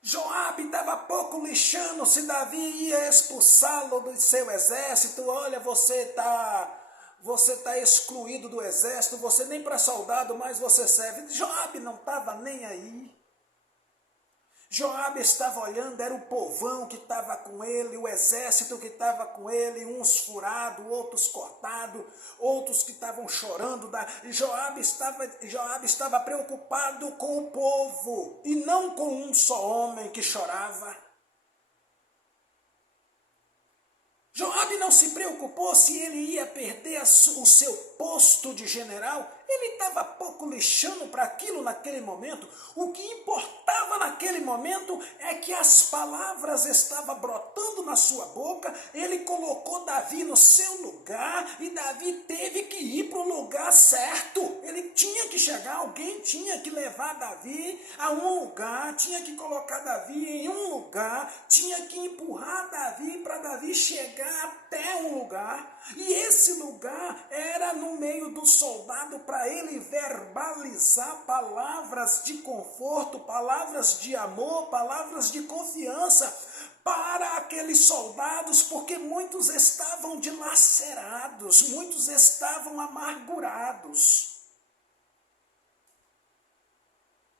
Joabe estava pouco lixando se Davi ia expulsá-lo do seu exército. Olha, você tá excluído do exército, você nem para soldado mais você serve. Joabe não estava nem aí. Joabe estava olhando, era o povão que estava com ele, o exército que estava com ele, uns furados, outros cortados, outros que estavam chorando. Joabe estava preocupado com o povo e não com um só homem que chorava. Joabe não se preocupou se ele ia perder o seu posto de general. Ele estava pouco lixando para aquilo naquele momento. O que importava naquele momento é que as palavras estavam brotando na sua boca. Ele colocou Davi no seu lugar e Davi teve que ir para o lugar certo. Ele tinha que chegar, alguém tinha que levar Davi a um lugar, tinha que colocar Davi em um lugar, tinha que empurrar Davi para Davi chegar até um lugar. E esse lugar era no meio do soldado para ele verbalizar palavras de conforto, palavras de amor, palavras de confiança para aqueles soldados, porque muitos estavam dilacerados, muitos estavam amargurados.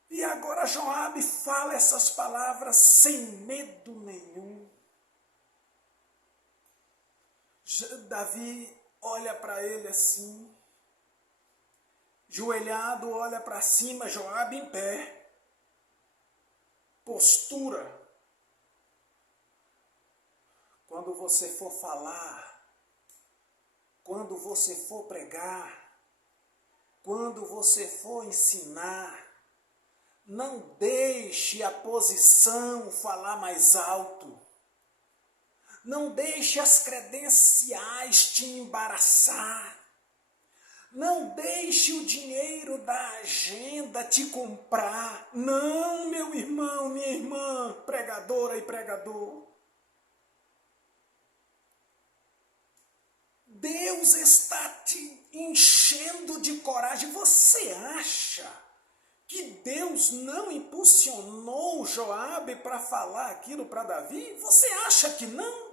E agora Joabe fala essas palavras sem medo nenhum. Davi olha para ele assim, joelhado, olha para cima, Joabe em pé, postura. Quando você for falar, quando você for pregar, quando você for ensinar, não deixe a posição falar mais alto. Não deixe as credenciais te embaraçar. Não deixe o dinheiro da agenda te comprar. Não, meu irmão, minha irmã, pregadora e pregador. Deus está te enchendo de coragem. Você acha que Deus não impulsionou Joabe para falar aquilo para Davi? Você acha que não?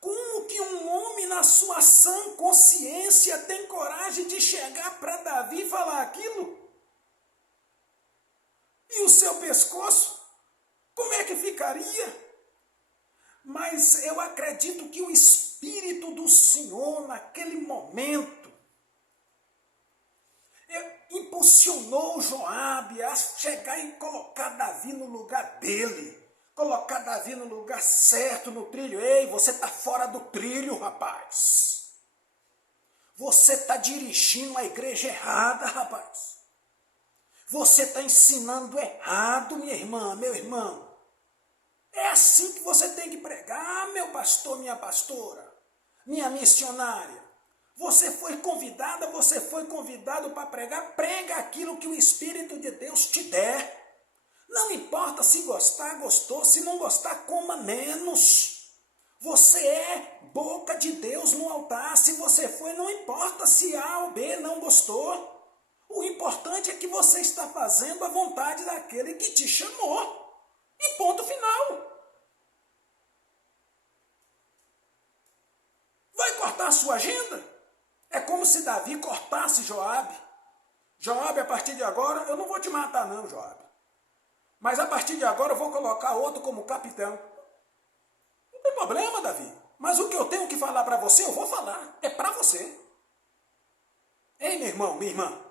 Como que um homem na sua sã consciência tem coragem de chegar para Davi e falar aquilo? E o seu pescoço? Como é que ficaria? Mas eu acredito que o Espírito do Senhor, naquele momento, impulsionou Joabe a chegar e colocar Davi no lugar dele. Colocar Davi no lugar certo, no trilho. Ei, você está fora do trilho, rapaz. Você está dirigindo a igreja errada, rapaz. Você está ensinando errado, minha irmã, meu irmão. É assim que você tem que pregar, meu pastor, minha pastora, minha missionária. Você foi convidado para pregar. Prega aquilo que o Espírito de Deus te der. Não importa se gostar, gostou. Se não gostar, coma menos. Você é boca de Deus no altar. Se você foi, não importa se A ou B não gostou. O importante é que você está fazendo a vontade daquele que te chamou. E ponto final. Vai cortar a sua agenda? É como se Davi cortasse Joabe. Joabe, a partir de agora, eu não vou te matar não, Joabe. Mas a partir de agora eu vou colocar outro como capitão. Não tem problema, Davi. Mas o que eu tenho que falar para você, eu vou falar. É para você. Ei, meu irmão, minha irmã.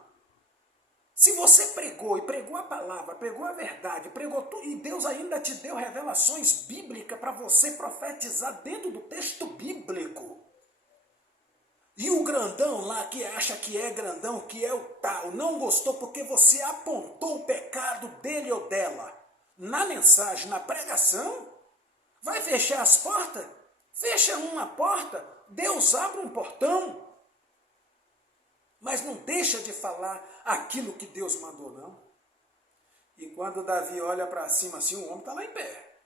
Se você pregou e pregou a palavra, pregou a verdade, pregou tudo, e Deus ainda te deu revelações bíblicas para você profetizar dentro do texto bíblico. E o grandão lá que acha que é grandão, que é o tal, não gostou porque você apontou o pecado dele ou dela na mensagem, na pregação, vai fechar as portas? Fecha uma porta, Deus abre um portão. Mas não deixa de falar aquilo que Deus mandou, não. E quando Davi olha para cima assim, o homem está lá em pé.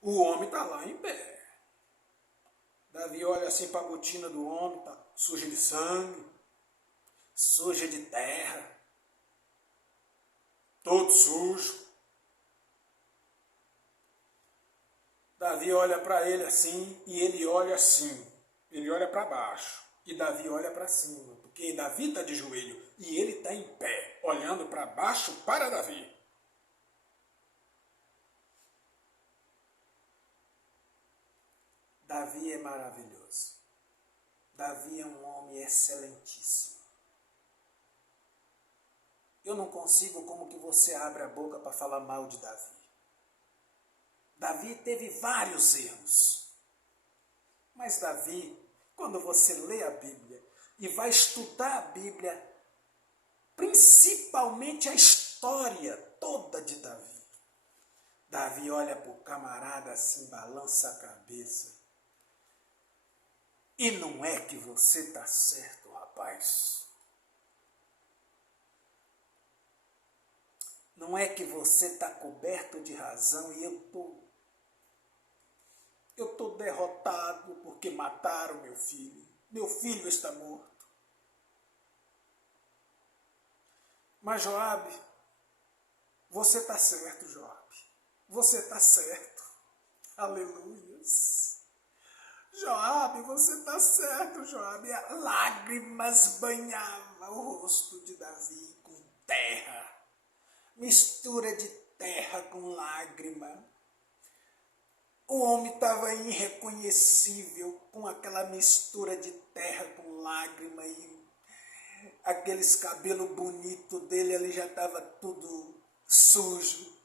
O homem está lá em pé. Davi olha assim para a botina do homem, está suja de sangue, suja de terra, todo sujo. Davi olha para ele assim e ele olha assim. Ele olha para baixo e Davi olha para cima. Porque Davi está de joelho e ele está em pé, olhando para baixo para Davi. Davi é maravilhoso. Davi é um homem excelentíssimo. Eu não consigo como que você abre a boca para falar mal de Davi. Davi teve vários erros. Mas Davi, quando você lê a Bíblia e vai estudar a Bíblia, principalmente a história toda de Davi, Davi olha para o camarada assim, balança a cabeça. E não é que você está certo, rapaz. Não é que você está coberto de razão e eu estou derrotado porque mataram meu filho. Meu filho está morto. Mas Joabe, você está certo, Joabe. Você está certo. Aleluias. Joabe, você está certo, Joabe. Lágrimas banhavam o rosto de Davi com terra. Mistura de terra com lágrima. O homem estava irreconhecível com aquela mistura de terra com lágrima e aqueles cabelos bonitos dele ali já estava tudo sujo.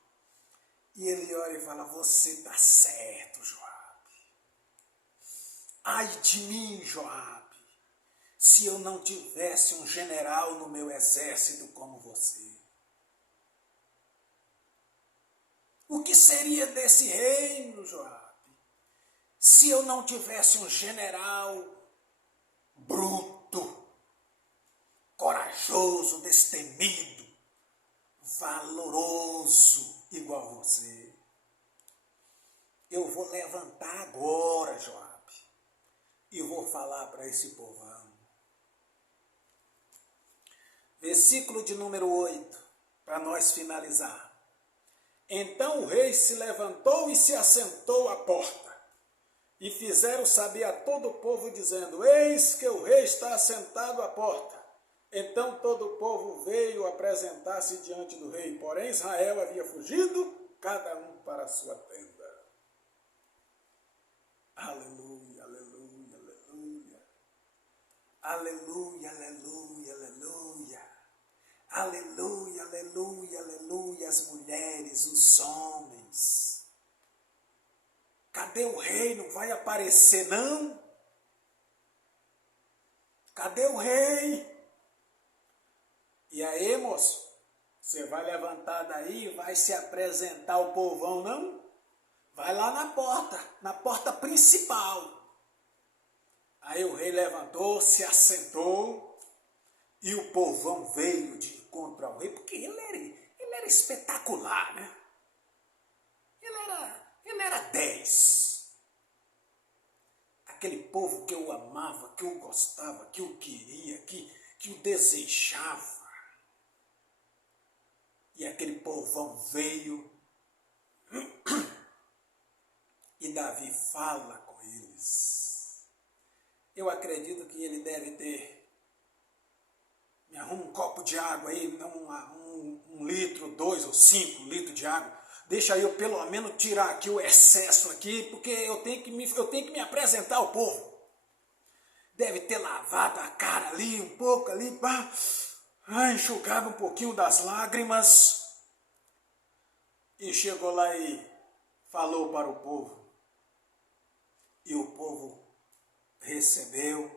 E ele olha e fala, você está certo, Joabe. Ai de mim, Joabe, se eu não tivesse um general no meu exército como você. O que seria desse reino, Joabe, se eu não tivesse um general bruto, corajoso, destemido, valoroso, igual você? Eu vou levantar agora, Joabe, e vou falar para esse povão. Versículo de número 8, para nós finalizar. Então o rei se levantou e se assentou à porta, e fizeram saber a todo o povo, dizendo, eis que o rei está assentado à porta. Então todo o povo veio apresentar-se diante do rei, porém Israel havia fugido, cada um para a sua tenda. Aleluia, aleluia, aleluia. Aleluia, aleluia, aleluia. Aleluia, aleluia, aleluia, as mulheres, os homens. Cadê o rei? Não vai aparecer, não? Cadê o rei? E aí, moço, você vai levantar daí e vai se apresentar ao povão, não? Vai lá na porta principal. Aí o rei levantou, se assentou, e o povão veio de encontro ao rei, porque ele era espetacular, né? Ele era 10. Aquele povo que eu amava, que eu gostava, que eu queria, que eu desejava. E aquele povão veio e Davi fala com eles. Eu acredito que ele deve ter, me arruma um copo de água aí, não um litro, 2 ou 5 litros de água. Deixa eu pelo menos tirar aqui o excesso aqui, porque eu tenho que me apresentar ao povo. Deve ter lavado a cara ali, um pouco ali, pá. enxugava um pouquinho das lágrimas e chegou lá e falou para o povo. E o povo recebeu,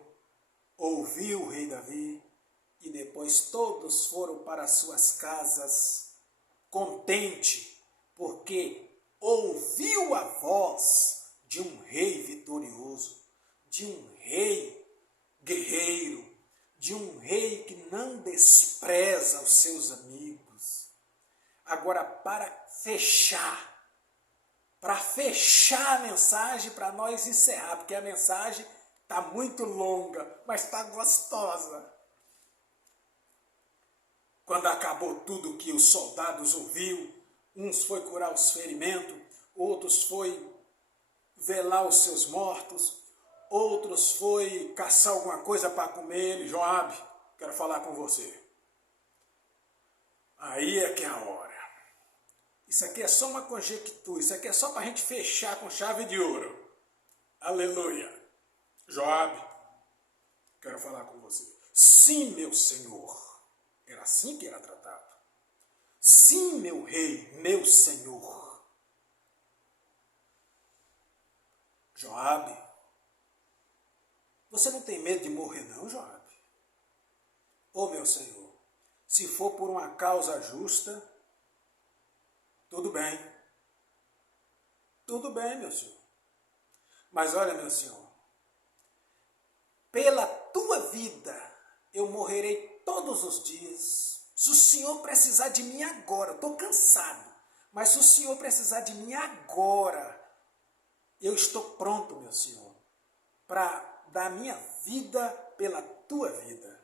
ouviu o rei Davi e depois todos foram para suas casas contente, porque ouviu a voz de um rei vitorioso, de um rei guerreiro, de um rei que não despreza os seus amigos. Agora, para fechar a mensagem, para nós encerrar, porque a mensagem está muito longa, mas está gostosa. Quando acabou tudo que os soldados ouviu, uns foi curar os ferimentos, outros foi velar os seus mortos, outros foi caçar alguma coisa para comer. Joabe, quero falar com você. Aí é que é a hora. Isso aqui é só uma conjectura, isso aqui é só para a gente fechar com chave de ouro. Aleluia. Joabe, quero falar com você. Sim, meu senhor. Era assim que era tratado. Sim, meu rei, meu senhor. Joabe, você não tem medo de morrer não, Joabe? Ô meu senhor, se for por uma causa justa, tudo bem. Tudo bem, meu senhor. Mas olha, meu senhor, pela tua vida eu morrerei todos os dias. Se o senhor precisar de mim agora, eu estou cansado, mas se o senhor precisar de mim agora, eu estou pronto, meu senhor, para dar minha vida pela tua vida.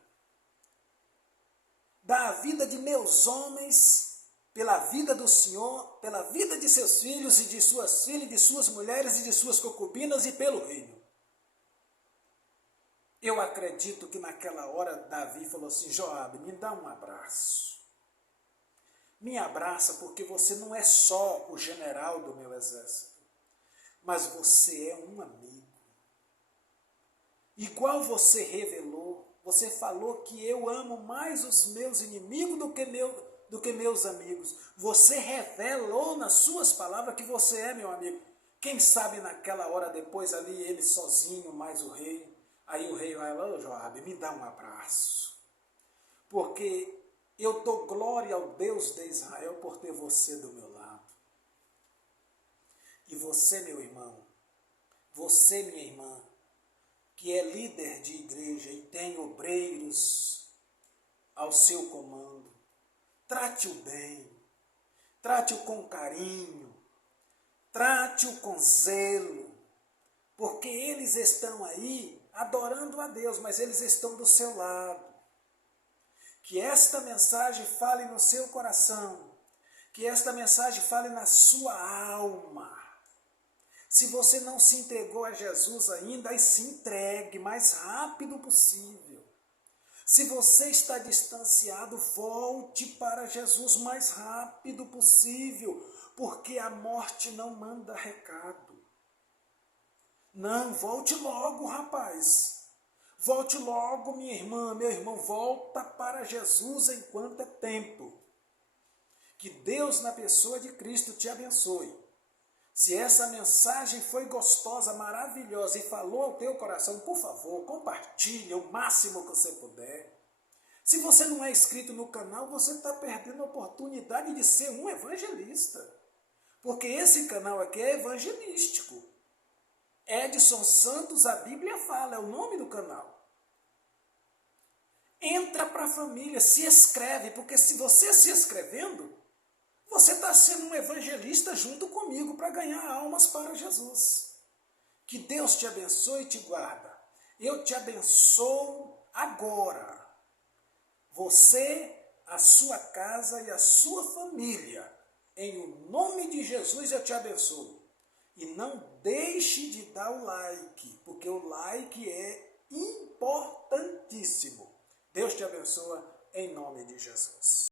Dar a vida de meus homens pela vida do Senhor, pela vida de seus filhos e de suas filhas, de suas mulheres e de suas concubinas e pelo reino. Eu acredito que naquela hora Davi falou assim: Joabe, me dá um abraço. Me abraça, porque você não é só o general do meu exército, mas você é um amigo. Igual você revelou, você falou que eu amo mais os meus inimigos do que meus amigos. Você revelou nas suas palavras que você é meu amigo. Quem sabe naquela hora depois ali, ele sozinho, mais o rei. Aí o rei vai lá: ô Joabe, me dá um abraço. Porque eu dou glória ao Deus de Israel por ter você do meu lado. E você, meu irmão, você, minha irmã, que é líder de igreja e tem obreiros ao seu comando, trate-o bem, trate-o com carinho, trate-o com zelo, porque eles estão aí adorando a Deus, mas eles estão do seu lado. Que esta mensagem fale no seu coração, que esta mensagem fale na sua alma. Se você não se entregou a Jesus ainda, aí se entregue o mais rápido possível. Se você está distanciado, volte para Jesus o mais rápido possível, porque a morte não manda recado. Não, volte logo, rapaz. Volte logo, minha irmã, meu irmão, volta para Jesus enquanto é tempo. Que Deus, na pessoa de Cristo, te abençoe. Se essa mensagem foi gostosa, maravilhosa e falou ao teu coração, por favor, compartilhe o máximo que você puder. Se você não é inscrito no canal, você está perdendo a oportunidade de ser um evangelista. Porque esse canal aqui é evangelístico. Edson Santos, a Bíblia fala, é o nome do canal. Entra para a família, se inscreve, porque se você se inscrevendo, você está sendo um evangelista junto comigo para ganhar almas para Jesus. Que Deus te abençoe e te guarda. Eu te abençoo agora. Você, a sua casa e a sua família. Em o nome de Jesus eu te abençoo. E não deixe de dar o like, porque o like é importantíssimo. Deus te abençoe em nome de Jesus.